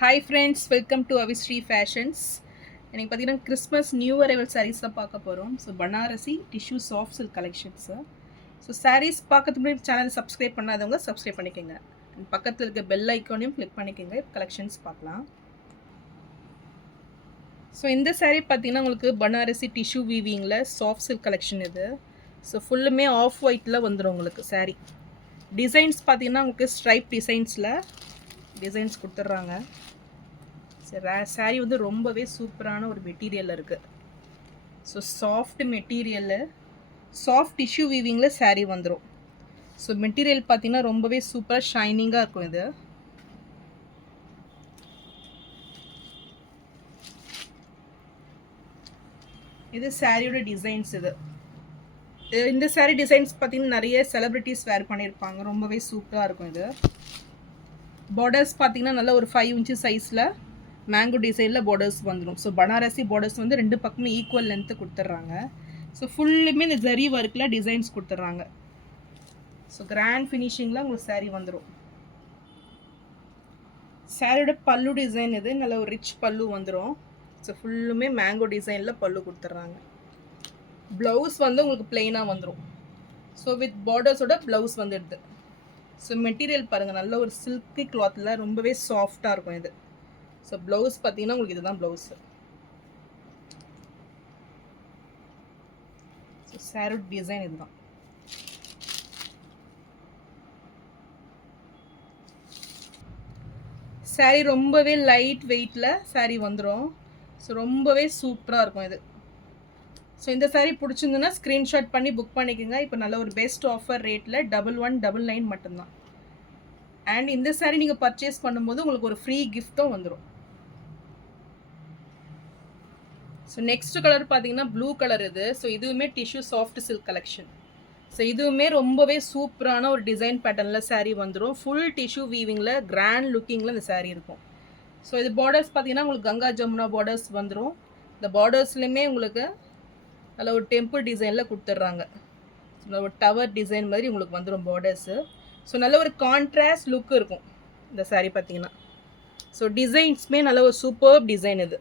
Hi friends, welcome to Avisri fashions. எனக்கு பார்த்தீங்கன்னா Christmas new arrival sarees தான் பார்க்க போகிறோம். So Banarasi tissue soft silk collections. So sarees பார்க்கறதுக்கு முன்னாடி சேனலை சப்ஸ்கிரைப் பண்ணாதவங்க சப்ஸ்கிரைப் பண்ணிக்கோங்க. பக்கத்தில் இருக்க பெல் ஐக்கானையும் கிளிக் பண்ணிக்கோங்க. கலெக்ஷன்ஸ் பார்க்கலாம். ஸோ இந்த சாரீ பார்த்தீங்கன்னா உங்களுக்கு பனாரசி டிஷ்யூ வீவிங்கில் சாஃப்ட் சில்க் கலெக்ஷன் இது. ஸோ ஃபுல்லுமே ஆஃப் ஒயிட்டில் வந்துடும் உங்களுக்கு சாரீ. டிசைன்ஸ் பார்த்தீங்கன்னா உங்களுக்கு ஸ்ட்ரைப் டிசைன்ஸில் டிசைன்ஸ் கொடுத்துட்றாங்க. சரி, சாரீ வந்து ரொம்பவே சூப்பரான ஒரு மெட்டீரியலில் இருக்குது. So soft material, soft tissue வீவிங்கில் சாரீ வந்துடும். ஸோ மெட்டீரியல் பார்த்தீங்கன்னா ரொம்பவே சூப்பராக ஷைனிங்காக இருக்கும். இது சாரியோட டிசைன்ஸ். இந்த சாரீ டிசைன்ஸ் பார்த்தீங்கன்னா நிறைய செலிப்ரிட்டிஸ் வேர் பண்ணியிருப்பாங்க. ரொம்பவே சூப்பராக இருக்கும். இது பார்டர்ஸ் பார்த்தீங்கன்னா நல்லா ஒரு 5 inch சைஸில் மேங்கோ டிசைனில் பார்டர்ஸ் வந்துடும். ஸோ பனாரசி பார்டர்ஸ் வந்து 2 பக்கமும் ஈக்குவல் லென்த்து கொடுத்துட்றாங்க. ஸோ ஃபுல்லுமே இந்த ஜரி ஒர்க்கில் டிசைன்ஸ் கொடுத்துட்றாங்க. ஸோ கிராண்ட் ஃபினிஷிங்கில் உங்களுக்கு சாரீ வந்துடும். சாரியோட பல்லு டிசைன் இது நல்ல ஒரு ரிச் பல்லு வந்துடும். ஸோ ஃபுல்லுமே மேங்கோ டிசைனில் பல்லு கொடுத்துட்றாங்க. ப்ளவுஸ் வந்து உங்களுக்கு பிளெயினாக வந்துடும். ஸோ வித் பார்டர்ஸோட ப்ளவுஸ் வந்துடுது. ஸோ மெட்டீரியல் பாருங்கள், நல்ல ஒரு சில்கி கிளாத்தில் ரொம்பவே சாஃப்டாக இருக்கும் இது. ஸோ ப்ளவுஸ் பார்த்தீங்கன்னா உங்களுக்கு இதுதான் ப்ளவுஸு. ஸோ சாரோட டிசைன் இதுதான். சாரீ ரொம்பவே லைட் வெயிட்டில் சாரீ வந்துடும். ஸோ ரொம்பவே சூப்பராக இருக்கும் இது. ஸோ இந்த சாரீ பிடிச்சிருந்துன்னா ஸ்க்ரீன்ஷாட் பண்ணி புக் பண்ணிக்கோங்க. இப்போ நல்ல ஒரு பெஸ்ட் ஆஃபர் ரேட்டில் 1199 மட்டும்தான். அண்ட் இந்த சாரீ நீங்கள் பர்ச்சேஸ் பண்ணும்போது உங்களுக்கு ஒரு ஃப்ரீ கிஃப்ட்டும் வந்துடும். ஸோ நெக்ஸ்ட் கலர் பார்த்தீங்கன்னா ப்ளூ கலர் இது. ஸோ இதுவுமே tissue soft silk collection. So இதுவுமே ரொம்பவே சூப்பரான ஒரு டிசைன் பேட்டர்னில் சாரீ வந்துடும். ஃபுல் டிஷ்யூ வீவிங்கில் கிராண்ட் லுக்கிங்கில் இந்த சாரீ இருக்கும். ஸோ இது பார்டர்ஸ் பார்த்தீங்கன்னா உங்களுக்கு கங்கா ஜமுனா பார்டர்ஸ் வந்துடும். இந்த பார்டர்ஸ்லையுமே உங்களுக்கு நல்ல ஒரு டெம்பிள் டிசைனில் கொடுத்துட்றாங்க. ஒரு டவர் டிசைன் மாதிரி உங்களுக்கு வந்துடும் பார்டர்ஸு. ஸோ நல்ல ஒரு கான்ட்ராஸ்ட் லுக் இருக்கும் இந்த சாரீ பார்த்தீங்கன்னா. ஸோ டிசைன்ஸுமே நல்ல ஒரு சூப்பர் டிசைன் இது.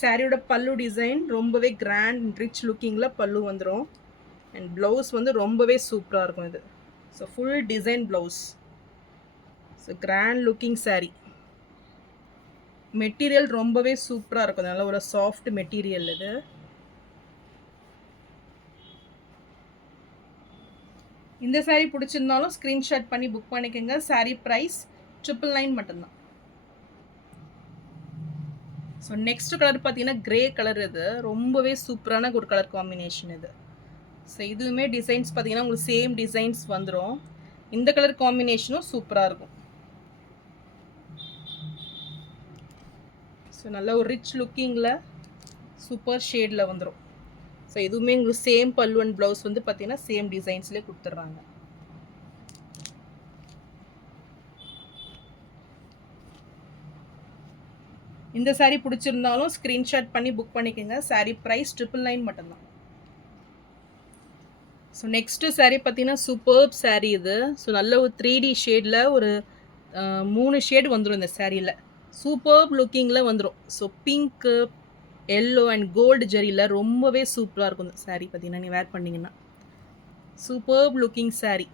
சாரியோட பல்லு டிசைன் ரொம்பவே கிராண்ட் ரிச் லுக்கிங்கில் பல்லு வந்துடும். அண்ட் ப்ளவுஸ் வந்து ரொம்பவே சூப்பராக இருக்கும் இது. So full design blouse. So grand looking sari. Material ரொம்பவே சூப்பராக இருக்கும். நல்ல ஒரு சாஃப்ட் மெட்டீரியல் இது. இந்த சாரீ பிடிச்சிருந்தாலும் ஸ்க்ரீன்ஷாட் பண்ணி புக் பண்ணிக்கோங்க. சாரீ ப்ரைஸ் 999 மட்டும்தான். ஸோ நெக்ஸ்ட் கலர் பார்த்தீங்கன்னா கிரே கலர். இது ரொம்பவே சூப்பரான ஒரு கலர் காம்பினேஷன் இது. ஸோ இதுவுமே டிசைன்ஸ் பார்த்தீங்கன்னா உங்களுக்கு சேம் டிசைன்ஸ் வந்துடும். இந்த கலர் காம்பினேஷனும் சூப்பராக இருக்கும். ஸோ நல்ல ஒரு ரிச் லுக்கிங்கில் சூப்பர் ஷேடில் வந்துடும். ஸோ இதுவுமே உங்களுக்கு சேம் பல்லு அண்ட் ப்ளவுஸ் வந்து பார்த்தீங்கன்னா சேம் டிசைன்ஸ்லேயே கொடுத்துட்றாங்க. இந்த சாரீ பிடிச்சிருந்தாலும் ஸ்க்ரீன்ஷாட் பண்ணி புக் பண்ணிக்கோங்க. சாரீ ப்ரைஸ் 999 மட்டும்தான். ஸோ நெக்ஸ்ட்டு சாரீ பார்த்தீங்கன்னா சூப்பர்ப் சாரீ இது. ஸோ நல்ல ஒரு 3D ஷேடில் ஒரு 3 ஷேடு வந்துடும் இந்த சாரியில். சூப்பர்ப் லுக்கிங்கில் வந்துடும். So pink, yellow and gold ஜரியில் ரொம்பவே சூப்பராக இருக்கும் இந்த சாரீ பார்த்தீங்கன்னா. நீ வேர் பண்ணிங்கன்னா சூப்பர்ப் லுக்கிங் சாரீ.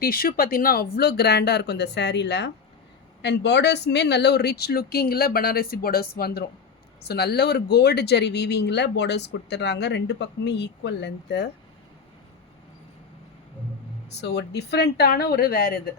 டிஷ்யூ பார்த்தீங்கன்னா அவ்வளோ கிராண்டாக இருக்கும் இந்த சாரியில். அண்ட் பார்டர்ஸுமே நல்ல ஒரு ரிச் லுக்கிங்கில் பனாரசி பார்டர்ஸ் வந்துடும். ஸோ நல்ல ஒரு கோல்டு ஜரி வீவிங்கில் பார்டர்ஸ் கொடுத்துட்றாங்க. 2 பக்கமே ஈக்குவல் லென்த்து. ஸோ ஒரு டிஃப்ரெண்ட்டான ஒரு வேர் இது.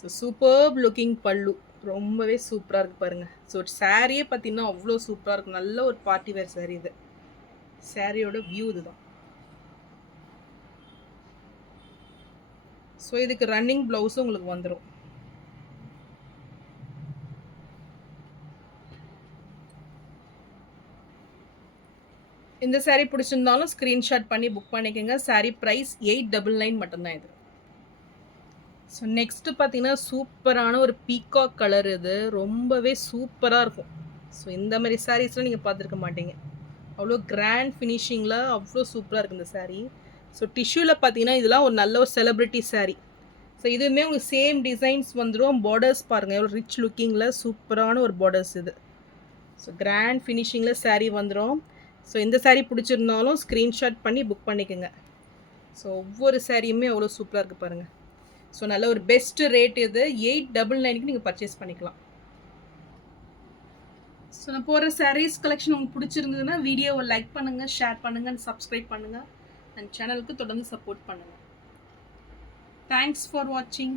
ஸோ சூப்பர்ப் லுக்கிங் பல்லு ரொம்பவே சூப்பராக இருக்குது பாருங்கள். ஸோ சாரியே பார்த்தீங்கன்னா அவ்வளோ சூப்பராக இருக்கும். நல்ல ஒரு பார்ட்டி வேர் சாரீ இது. சாரியோட வியூ இதுதான். ஸோ இதுக்கு ரன்னிங் ப்ளவுஸும் உங்களுக்கு வந்துடும். இந்த சாரீ பிடிச்சிருந்தாலும் ஸ்க்ரீன்ஷாட் பண்ணி புக் பண்ணிக்கோங்க. சாரீ ப்ரைஸ் 899 மட்டும்தான் இது. ஸோ நெக்ஸ்ட்டு பார்த்தீங்கன்னா சூப்பரான ஒரு பீகாக் கலர். இது ரொம்பவே சூப்பராக இருக்கும். ஸோ இந்த மாதிரி சாரீஸ்லாம் நீங்கள் பார்த்துருக்க மாட்டீங்க. அவ்வளோ கிராண்ட் ஃபினிஷிங்கில் அவ்வளோ சூப்பராக இருக்குது இந்த saree. ஸோ டிஷ்யூவில் பார்த்தீங்கன்னா இதெல்லாம் ஒரு நல்ல ஒரு செலிப்ரிட்டி saree. ஸோ இதுவுமே உங்களுக்கு சேம் டிசைன்ஸ் வந்துடும். பார்டர்ஸ் பாருங்கள் எவ்வளோ ரிச் லுக்கிங்கில் சூப்பரான ஒரு பார்டர்ஸ் இது. ஸோ கிராண்ட் ஃபினிஷிங்கில் saree வந்துடும். ஸோ இந்த saree பிடிச்சிருந்தாலும் ஸ்க்ரீன்ஷாட் பண்ணி புக் பண்ணிக்கோங்க. ஸோ ஒவ்வொரு சாரியுமே அவ்வளோ சூப்பராக இருக்குது பாருங்கள். ஸோ நல்ல ஒரு பெஸ்ட்டு ரேட் இது. 899க்கு நீங்கள் பர்ச்சேஸ் பண்ணிக்கலாம். ஸோ நான் போகிற சாரீஸ் கலெக்ஷன் உங்களுக்கு பிடிச்சிருந்ததுன்னா வீடியோவை லைக் பண்ணுங்கள், ஷேர் பண்ணுங்கள் அண்ட் சப்ஸ்கிரைப் பண்ணுங்கள். அண்ட் சேனலுக்கு தொடர்ந்து சப்போர்ட் பண்ணுங்கள். தேங்க்ஸ் ஃபார் வாட்சிங்.